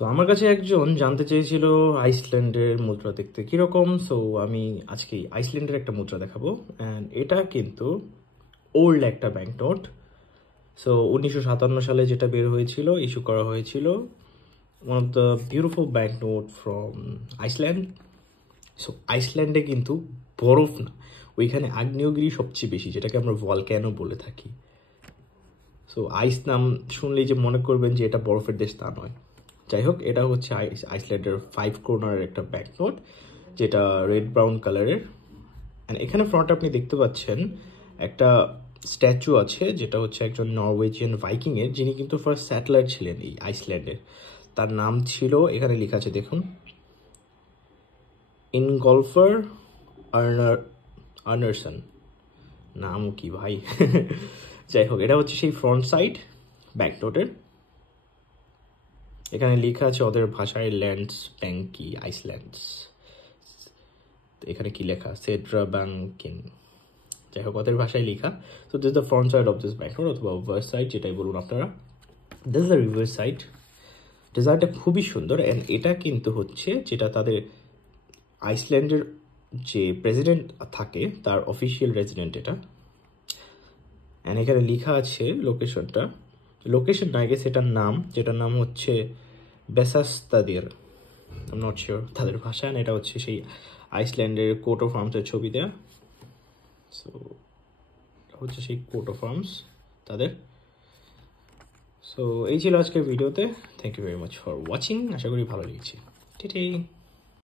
So আমার কাছে একজন জানতে চেয়েছিল আইসল্যান্ডের মুদ্রা দেখতে কিরকম। সো আমি আজকে আইসল্যান্ডের একটা মুদ্রা দেখাবো। অ্যান্ড এটা কিন্তু ওল্ড একটা ব্যাংক নোট। সো 1957 সালে যেটা বের হয়েছিল, ইস্যু করা হয়েছিল, one of the beautiful bank note from Iceland. So আইসল্যান্ডে কিন্তু বরফ না, ওইখানে আগ্নেয়গিরি সবচেয়ে বেশি, যেটাকে আমরা ভলক্যানো বলে থাকি। সো আইস নাম শুনলেই যে মনে করবেন যে এটা বরফের দেশ, তা নয়। যাই হোক, এটা হচ্ছে আইসল্যান্ডের 5 ক্রোনারের একটা ব্যাংক নোট, যেটা রেড ব্রাউন কালারের। অ্যান্ড এখানে ফ্রন্টে আপনি দেখতে পাচ্ছেন একটা স্ট্যাচু আছে, যেটা হচ্ছে একজন নরওয়েজিয়ান ভাইকিংয়ের, যিনি কিন্তু ফার্স্ট স্যাটেলার ছিলেন এই আইসল্যান্ডের। তার নাম ছিল, এখানে লেখা আছে দেখুন, ইনগলফার আর্নারসন। নাম কি ভাই! যাই হোক, এটা হচ্ছে সেই ফ্রন্ট সাইড ব্যাংক নোটের। এখানে লেখা আছে ওদের ভাষায় ল্যান্ডস ব্যাংকি আইসল্যান্ডস। এখানে কি লেখা, সেড্রা ব্যাংকিং। যাই হোক, ওদের ভাষায় লেখা। So this the front side of this bank note, অথবা রিভার্স সাইড, যেটাই বলুন আপনারা। This the reverse side. ডিজাইনটা খুবই সুন্দর। অ্যান্ড এটা কিন্তু হচ্ছে যেটা তাদের আইসল্যান্ডের যে প্রেসিডেন্ট থাকে তার অফিসিয়াল রেজিডেন্ট এটা। অ্যান্ড এখানে লেখা আছে লোকেশনটা, লোকেশন না গেছে এটার নাম, যেটার নাম হচ্ছে বেসাস্তাদের। আই এম নট শিওর তাদের ভাষা। এটা হচ্ছে সেই আইসল্যান্ডের কোট অফ আর্মসের ছবি দেয়া। সো হচ্ছে সেই কোট অফ আর্মস তাদের। সো এই ছিল আজকের ভিডিওতে। Thank you very much for watching. আশা করি ভালো লেগেছে। ঠিক